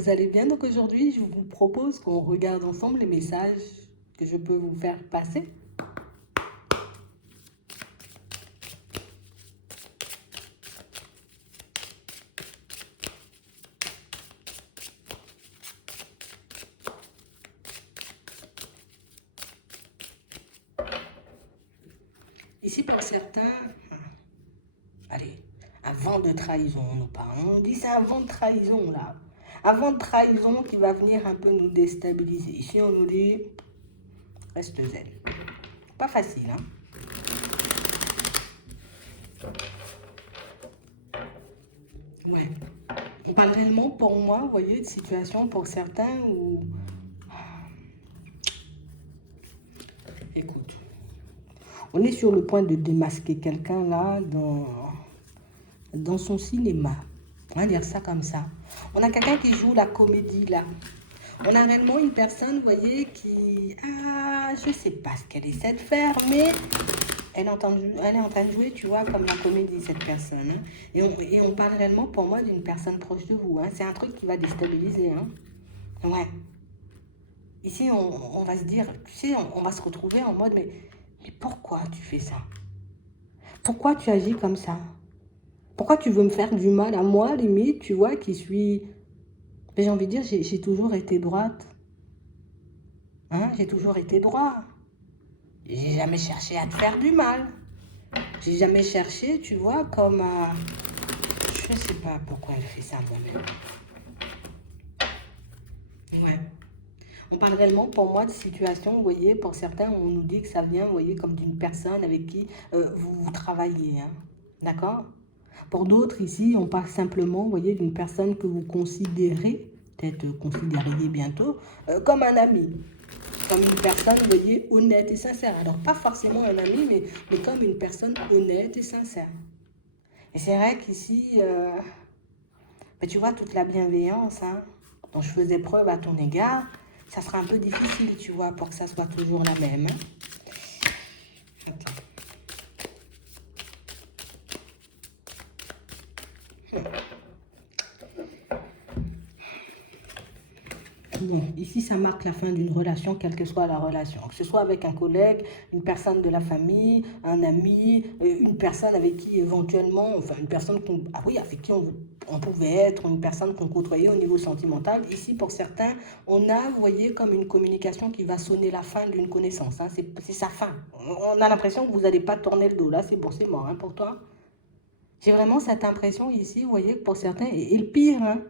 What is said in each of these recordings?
vous allez bien. Donc aujourd'hui, je vous propose qu'on regarde ensemble les messages que je peux vous faire passer. Ici, pour certains, allez, un vent de trahison, on nous parle. On dit c'est un vent de trahison, là. Un vent de trahison qui va venir un peu nous déstabiliser. Ici, on nous dit, reste zen. Pas facile, hein. Ouais. On parle réellement, pour moi, vous voyez, de situation pour certains où... Écoute, on est sur le point de démasquer quelqu'un, là, dans son cinéma. On va dire ça comme ça. On a quelqu'un qui joue la comédie, là. On a réellement une personne, vous voyez, qui... Ah, je sais pas ce qu'elle essaie de faire, mais elle est en train de jouer, tu vois, comme la comédie, cette personne. Hein. Et on parle réellement, pour moi, d'une personne proche de vous. Hein. C'est un truc qui va déstabiliser. Hein. Ouais. Ici, on va se dire, tu sais, on va se retrouver en mode, mais pourquoi tu fais ça? Pourquoi tu agis comme ça? Pourquoi tu veux me faire du mal à moi, limite, tu vois, qui suis... J'ai envie de dire, j'ai toujours été droite. Hein, j'ai toujours été droit. J'ai jamais cherché à te faire du mal. J'ai jamais cherché, tu vois, comme... je sais pas pourquoi elle fait ça moi-même. Ouais. On parle réellement, pour moi, de situation, vous voyez, pour certains, on nous dit que ça vient, vous voyez, comme d'une personne avec qui vous travaillez. Hein. D'accord? Pour d'autres, ici, on parle simplement, vous voyez, d'une personne que vous considérez, peut-être considériez bientôt, comme un ami. Comme une personne, vous voyez, honnête et sincère. Alors, pas forcément un ami, mais comme une personne honnête et sincère. Et c'est vrai qu'ici, mais tu vois, toute la bienveillance hein, dont je faisais preuve à ton égard, ça sera un peu difficile, tu vois, pour que ça soit toujours la même. Hein. Bon, ici, ça marque la fin d'une relation, quelle que soit la relation. Que ce soit avec un collègue, une personne de la famille, un ami, une personne avec qui éventuellement, enfin une personne ah oui, avec qui on pouvait être, une personne qu'on côtoyait au niveau sentimental. Ici, pour certains, on a, vous voyez, comme une communication qui va sonner la fin d'une connaissance. Hein. C'est sa fin. On a l'impression que vous n'allez pas tourner le dos. Là, c'est bon, c'est mort hein, pour toi. J'ai vraiment cette impression ici, vous voyez, que pour certains, et le pire, hein,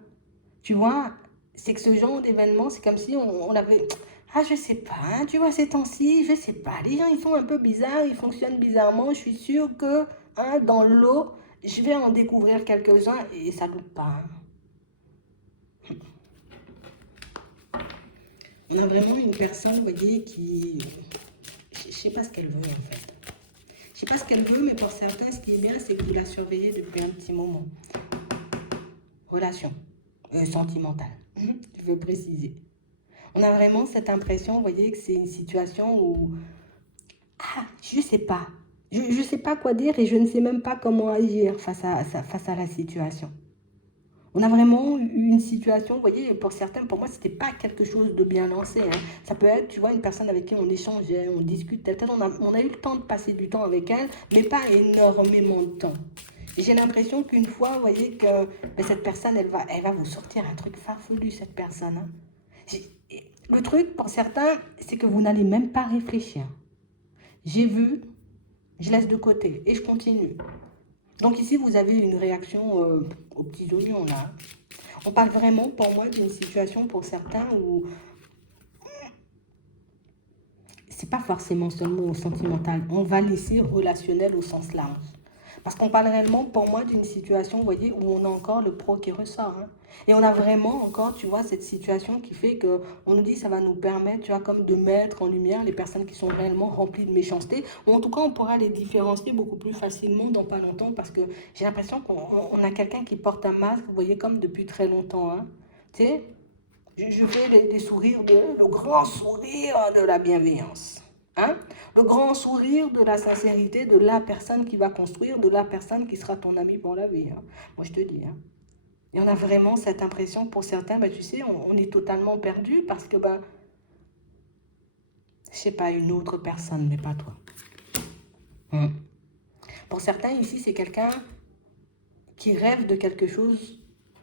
tu vois, c'est que ce genre d'événement, c'est comme si on avait... Ah, je sais pas, hein, tu vois, ces temps-ci, je sais pas, les gens, ils sont un peu bizarres, ils fonctionnent bizarrement. Je suis sûre que hein, dans l'eau, je vais en découvrir quelques-uns et ça ne doute pas. Hein. On a vraiment une personne, vous voyez, qui... Je sais pas ce qu'elle veut, en fait. Je sais pas ce qu'elle veut, mais pour certains, ce qui est bien, c'est que vous la surveillez depuis un petit moment. Relation sentimentale, je veux préciser. On a vraiment cette impression, vous voyez, que c'est une situation où... Ah, je sais pas. Je ne sais pas quoi dire et je ne sais même pas comment agir face à la situation. On a vraiment eu une situation, vous voyez, pour certains, pour moi, c'était pas quelque chose de bien lancé. Hein. Ça peut être, tu vois, une personne avec qui on échangeait, on discutait, peut-être on a eu le temps de passer du temps avec elle, mais pas énormément de temps. Et j'ai l'impression qu'une fois, vous voyez, que ben, cette personne, elle va vous sortir un truc farfelu, cette personne. Hein. Le truc, pour certains, c'est que vous n'allez même pas réfléchir. J'ai vu, je laisse de côté et je continue. Donc ici, vous avez une réaction aux petits oignons, là. On parle vraiment, pour moi, d'une situation pour certains où c'est pas forcément seulement sentimental. On va laisser relationnel au sens large. Parce qu'on parle réellement, pour moi, d'une situation, vous voyez, où on a encore le pro qui ressort. Hein. Et on a vraiment encore, tu vois, cette situation qui fait qu'on nous dit que ça va nous permettre, tu vois, comme de mettre en lumière les personnes qui sont réellement remplies de méchanceté. Ou en tout cas, on pourra les différencier beaucoup plus facilement dans pas longtemps parce que j'ai l'impression qu'on a quelqu'un qui porte un masque, vous voyez, comme depuis très longtemps. Hein. Tu sais, je fais des sourires, le grand sourire de la bienveillance. Hein? Le grand sourire de la sincérité de la personne qui va construire, de la personne qui sera ton ami pour la vie. Hein? Moi, je te dis. Hein? Et on a vraiment cette impression que pour certains, ben, tu sais, on est totalement perdu parce que, ben, je sais pas, une autre personne, mais pas toi. Hmm. Pour certains, ici, c'est quelqu'un qui rêve de quelque chose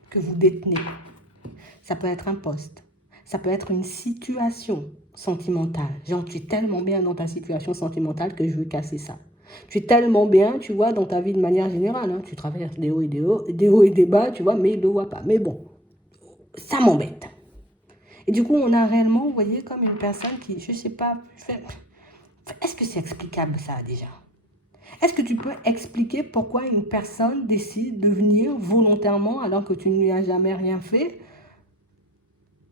que vous détenez. Ça peut être un poste. Ça peut être une situation sentimentale. Genre, tu es tellement bien dans ta situation sentimentale que je veux casser ça. Tu es tellement bien, tu vois, dans ta vie de manière générale. Hein, tu traverses des hauts et des hauts et des bas, tu vois, mais il ne le voit pas. Mais bon, ça m'embête. Et du coup, on a réellement, vous voyez, comme une personne qui, je ne sais pas, est-ce que c'est explicable ça déjà? Est-ce que tu peux expliquer pourquoi une personne décide de venir volontairement alors que tu ne lui as jamais rien fait?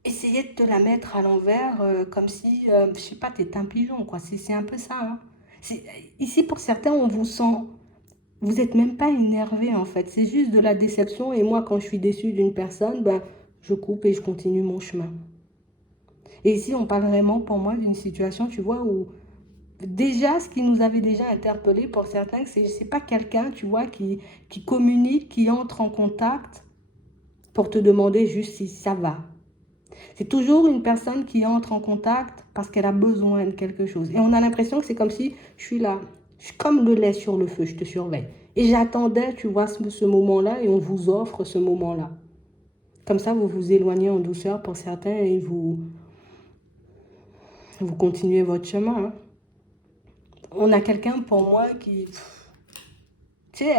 Essayer de te la mettre à l'envers comme si, je sais pas, tu étais un pigeon, quoi. C'est un peu ça. Hein. Ici, pour certains, on vous sent. Vous n'êtes même pas énervé, en fait. C'est juste de la déception. Et moi, quand je suis déçue d'une personne, ben, je coupe et je continue mon chemin. Et ici, on parle vraiment, pour moi, d'une situation, tu vois, où déjà, ce qui nous avait déjà interpellé pour certains, c'est pas quelqu'un, tu vois, qui communique, qui entre en contact pour te demander juste si ça va. C'est toujours une personne qui entre en contact parce qu'elle a besoin de quelque chose. Et on a l'impression que c'est comme si je suis là, je suis comme le lait sur le feu, je te surveille. Et j'attendais, tu vois, ce moment-là et on vous offre ce moment-là. Comme ça, vous vous éloignez en douceur pour certains et vous continuez votre chemin. Hein. On a quelqu'un pour moi qui, tu sais,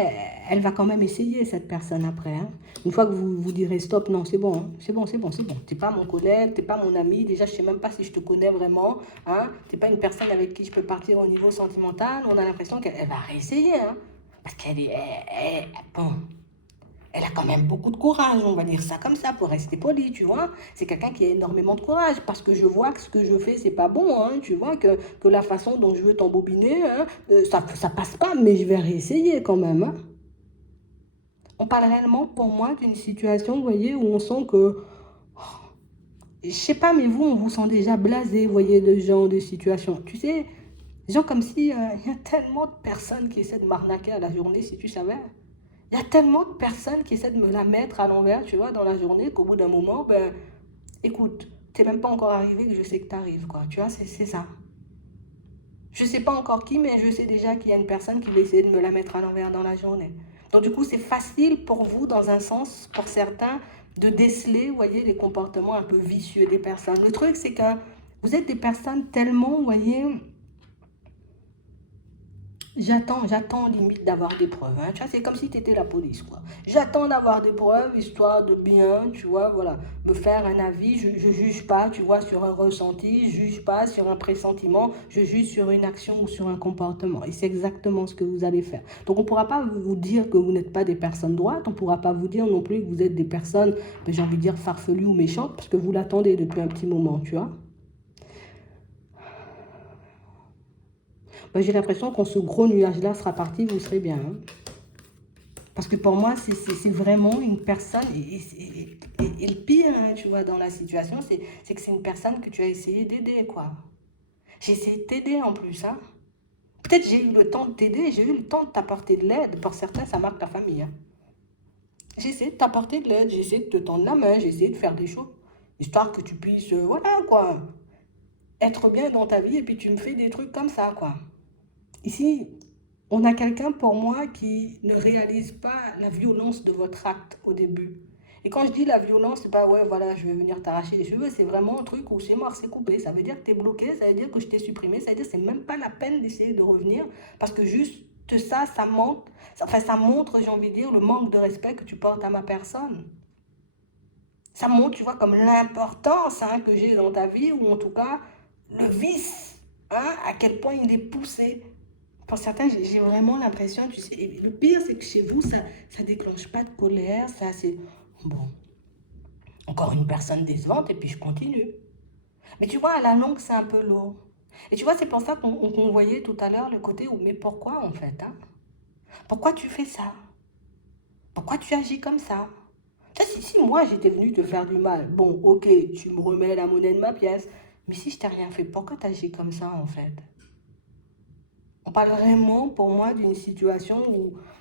elle va quand même essayer cette personne après. Hein. Une fois que vous direz stop, non, c'est bon, hein. C'est bon, c'est bon, c'est bon. T'es pas mon collègue, t'es pas mon ami. Déjà, je sais même pas si je te connais vraiment. Hein. T'es pas une personne avec qui je peux partir au niveau sentimental. On a l'impression qu'elle va réessayer, hein. Parce qu'elle est, bon, elle a quand même beaucoup de courage, on va dire ça comme ça, pour rester poli, tu vois. C'est quelqu'un qui a énormément de courage, parce que je vois que ce que je fais, c'est pas bon, hein, tu vois, que la façon dont je veux t'embobiner, hein, ça passe pas, mais je vais réessayer quand même, hein. On parle réellement, pour moi, d'une situation, vous voyez, où on sent que, je sais pas, mais vous, on vous sent déjà blasé, vous voyez, de genre de situation. Tu sais, genre comme si, y a tellement de personnes qui essaient de m'arnaquer à la journée, si tu savais. Il y a tellement de personnes qui essaient de me la mettre à l'envers, tu vois, dans la journée, qu'au bout d'un moment, ben, écoute, t'es même pas encore arrivé que je sais que t'arrives, quoi. Tu vois, c'est ça. Je sais pas encore qui, mais je sais déjà qu'il y a une personne qui va essayer de me la mettre à l'envers dans la journée. Donc du coup, c'est facile pour vous, dans un sens, pour certains, de déceler, vous voyez, les comportements un peu vicieux des personnes. Le truc, c'est que vous êtes des personnes tellement, vous voyez, j'attends limite d'avoir des preuves. Hein. Tu vois, c'est comme si tu étais la police, quoi. J'attends d'avoir des preuves, histoire de bien, tu vois, voilà, me faire un avis. Je juge pas, tu vois, sur un ressenti, je juge pas sur un pressentiment, je juge sur une action ou sur un comportement. Et c'est exactement ce que vous allez faire. Donc, on ne pourra pas vous dire que vous n'êtes pas des personnes droites, on ne pourra pas vous dire non plus que vous êtes des personnes, j'ai envie de dire, farfelues ou méchantes, parce que vous l'attendez depuis un petit moment, tu vois. J'ai l'impression quand ce gros nuage-là sera parti, vous serez bien. Hein. Parce que pour moi, c'est vraiment une personne, et le pire, hein, tu vois, dans la situation, c'est que c'est une personne que tu as essayé d'aider, quoi. J'ai essayé de t'aider en plus, hein. Peut-être j'ai eu le temps de t'aider, j'ai eu le temps de t'apporter de l'aide. Pour certains, ça marque ta famille. Hein. J'ai essayé de t'apporter de l'aide, j'ai essayé de te tendre la main, j'ai essayé de faire des choses, histoire que tu puisses, voilà, quoi, être bien dans ta vie, et puis tu me fais des trucs comme ça, quoi. Ici, on a quelqu'un pour moi qui ne réalise pas la violence de votre acte au début. Et quand je dis la violence, c'est pas ouais, voilà, je vais venir t'arracher les cheveux, c'est vraiment un truc où c'est mort, c'est coupé. Ça veut dire que tu es bloqué, ça veut dire que je t'ai supprimé, ça veut dire que c'est même pas la peine d'essayer de revenir parce que juste ça montre, ça montre, j'ai envie de dire, le manque de respect que tu portes à ma personne. Ça montre, tu vois, comme l'importance hein, que j'ai dans ta vie ou en tout cas le vice, hein, à quel point il est poussé. Pour certains, j'ai vraiment l'impression, tu sais, et le pire, c'est que chez vous, ça ne déclenche pas de colère, ça, c'est, bon, encore une personne décevante, et puis je continue. Mais tu vois, à la longue, c'est un peu lourd. Et tu vois, c'est pour ça qu'on voyait tout à l'heure le côté où, mais pourquoi, en fait, hein? Pourquoi tu fais ça? Pourquoi tu agis comme ça? Tu sais, si moi, j'étais venue te faire du mal, bon, ok, tu me remets la monnaie de ma pièce, mais si je t'ai rien fait, pourquoi tu agis comme ça, en fait? On parle vraiment, pour moi, d'une situation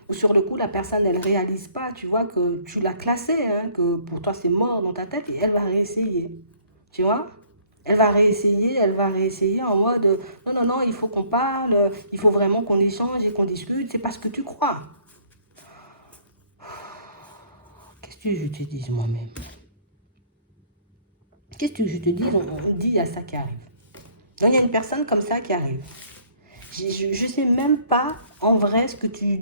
où sur le coup, la personne, elle ne réalise pas, tu vois, que tu l'as classée, hein, que pour toi, c'est mort dans ta tête et elle va réessayer. Tu vois? Elle va réessayer en mode non, non, non, il faut qu'on parle, il faut vraiment qu'on échange et qu'on discute, c'est parce que tu crois. Qu'est-ce que je te dis moi-même? Qu'est-ce que je te dis? On dit à ça qui arrive. Donc il y a une personne comme ça qui arrive. Je ne sais même pas en vrai ce que tu...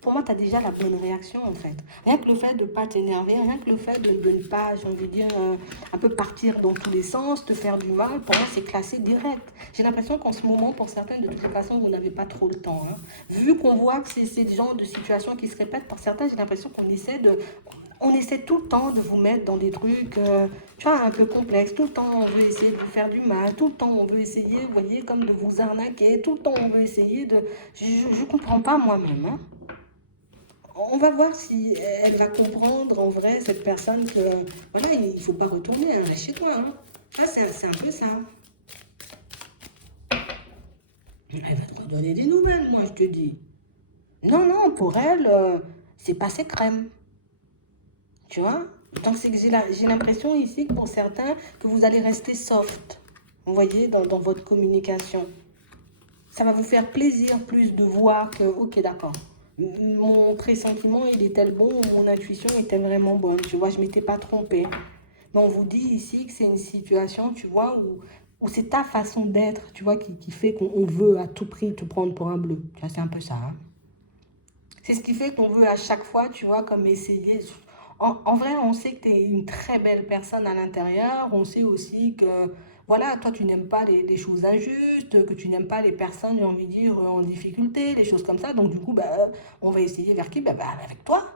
Pour moi, tu as déjà la bonne réaction en fait. Rien que le fait de ne pas t'énerver, rien que le fait de ne pas, j'ai envie de dire, un peu partir dans tous les sens, te faire du mal, pour moi, c'est classé direct. J'ai l'impression qu'en ce moment, pour certains, de toute façon, vous n'avez pas trop le temps. Hein. Vu qu'on voit que c'est le genre de situation qui se répète, par certains, j'ai l'impression qu'on essaie de... On essaie tout le temps de vous mettre dans des trucs, tu vois, un peu complexes. Tout le temps, on veut essayer de vous faire du mal. Tout le temps, on veut essayer, vous voyez, comme de vous arnaquer. Tout le temps, on veut essayer de... Je ne comprends pas moi-même, hein. On va voir si elle va comprendre en vrai, cette personne, que voilà, il ne faut pas retourner, hein, reste chez toi. Hein. Ça, c'est un peu ça. Elle va te redonner des nouvelles, moi, je te dis. Non, non, pour elle, c'est passé crème. Tu vois? Donc, c'est que j'ai l'impression ici que pour certains, que vous allez rester soft. Vous voyez, dans votre communication. Ça va vous faire plaisir plus de voir que, ok, d'accord. Mon pressentiment, il était bon, mon intuition était vraiment bonne. Tu vois, je ne m'étais pas trompée. Mais on vous dit ici que c'est une situation, tu vois, où c'est ta façon d'être, tu vois, qui fait qu'on veut à tout prix te prendre pour un bleu. Tu vois, c'est un peu ça. Hein. C'est ce qui fait qu'on veut à chaque fois, tu vois, comme essayer. En vrai, on sait que tu es une très belle personne à l'intérieur. On sait aussi que, voilà, toi, tu n'aimes pas les choses injustes, que tu n'aimes pas les personnes, j'ai envie de dire, en difficulté, les choses comme ça. Donc, du coup, bah, on va essayer vers qui? Bah, avec toi.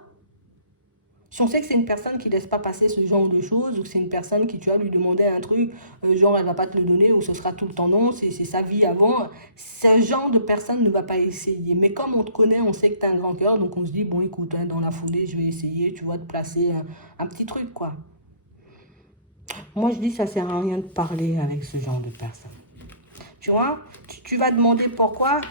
Si on sait que c'est une personne qui ne laisse pas passer ce genre de choses, ou que c'est une personne qui, tu vas lui demander un truc, genre elle ne va pas te le donner, ou ce sera tout le temps non, c'est sa vie avant, ce genre de personne ne va pas essayer. Mais comme on te connaît, on sait que tu as un grand cœur, donc on se dit, bon écoute, hein, dans la foulée, je vais essayer, tu vois, de placer un petit truc, quoi. Moi, je dis, ça ne sert à rien de parler avec ce genre de personne. Tu vois, tu vas demander pourquoi,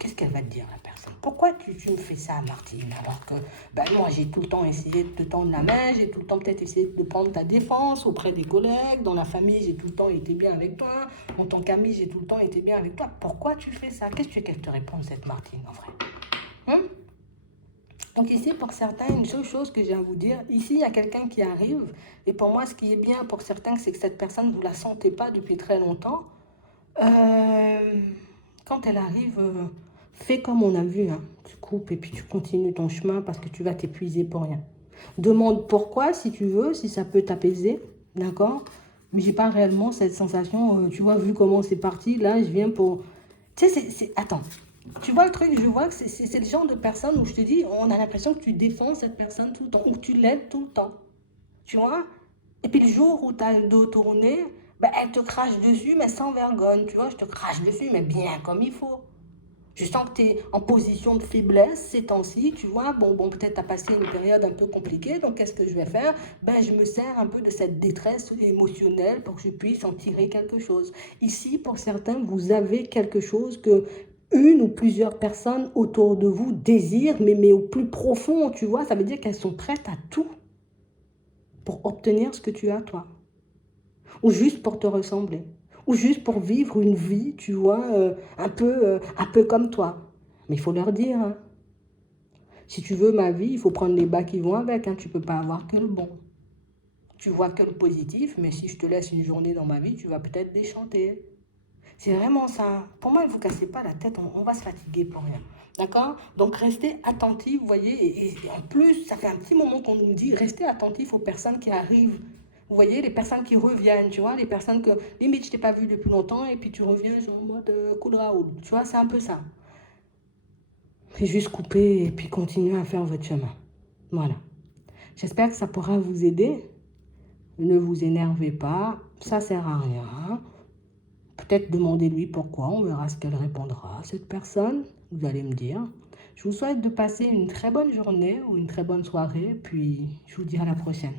qu'est-ce qu'elle va te dire, la personne? Pourquoi tu me fais ça, Martine? Alors que ben, moi, j'ai tout le temps essayé de te tendre la main, j'ai tout le temps peut-être essayé de prendre ta défense auprès des collègues, dans la famille, j'ai tout le temps été bien avec toi, en tant qu'ami, j'ai tout le temps été bien avec toi. Pourquoi tu fais ça? Qu'est-ce que tu veux qu'elle te réponde, cette Martine, en vrai? Hein? Donc ici, pour certains, une seule chose que j'ai à vous dire, ici, il y a quelqu'un qui arrive, et pour moi, ce qui est bien pour certains, c'est que cette personne, vous ne la sentez pas depuis très longtemps. Euh, Quand elle arrive, fais comme on a vu, hein. Tu coupes et puis tu continues ton chemin parce que tu vas t'épuiser pour rien. Demande pourquoi si tu veux, si ça peut t'apaiser, d'accord? Mais j'ai pas réellement cette sensation, tu vois, vu comment c'est parti, là, je viens pour... Tu sais, Attends, tu vois le truc, je vois que c'est le genre de personne où je te dis, on a l'impression que tu défends cette personne tout le temps, ou que tu l'aides tout le temps, tu vois? Et puis le jour où tu as le dos tourné, ben, elle te crache dessus, mais sans vergogne, tu vois, je te crache dessus, mais bien comme il faut. Je sens que tu es en position de faiblesse ces temps-ci, tu vois. Bon, peut-être tu as passé une période un peu compliquée, donc qu'est-ce que je vais faire? Ben, je me sers un peu de cette détresse émotionnelle pour que je puisse en tirer quelque chose. Ici, pour certains, vous avez quelque chose que une ou plusieurs personnes autour de vous désirent, mais au plus profond, tu vois. Ça veut dire qu'elles sont prêtes à tout pour obtenir ce que tu as, toi. Ou juste pour te ressembler. Ou juste pour vivre une vie, tu vois, un peu comme toi. Mais il faut leur dire, hein. Si tu veux ma vie, il faut prendre les bas qui vont avec. Hein. Tu ne peux pas avoir que le bon. Tu vois que le positif, mais si je te laisse une journée dans ma vie, tu vas peut-être déchanter. C'est vraiment ça. Pour moi, ne vous cassez pas la tête, on va se fatiguer pour rien. D'accord? Donc, restez attentifs, vous voyez. Et en plus, ça fait un petit moment qu'on nous dit, restez attentifs aux personnes qui arrivent. Vous voyez, les personnes qui reviennent, tu vois, les personnes que, limite, je t'ai pas vu depuis longtemps, et puis tu reviens en mode coup de Raoul. Tu vois, c'est un peu ça. C'est juste couper et puis continuer à faire votre chemin. Voilà. J'espère que ça pourra vous aider. Ne vous énervez pas, ça sert à rien. Peut-être demandez-lui pourquoi, on verra ce qu'elle répondra, cette personne, vous allez me dire. Je vous souhaite de passer une très bonne journée ou une très bonne soirée, puis je vous dis à la prochaine.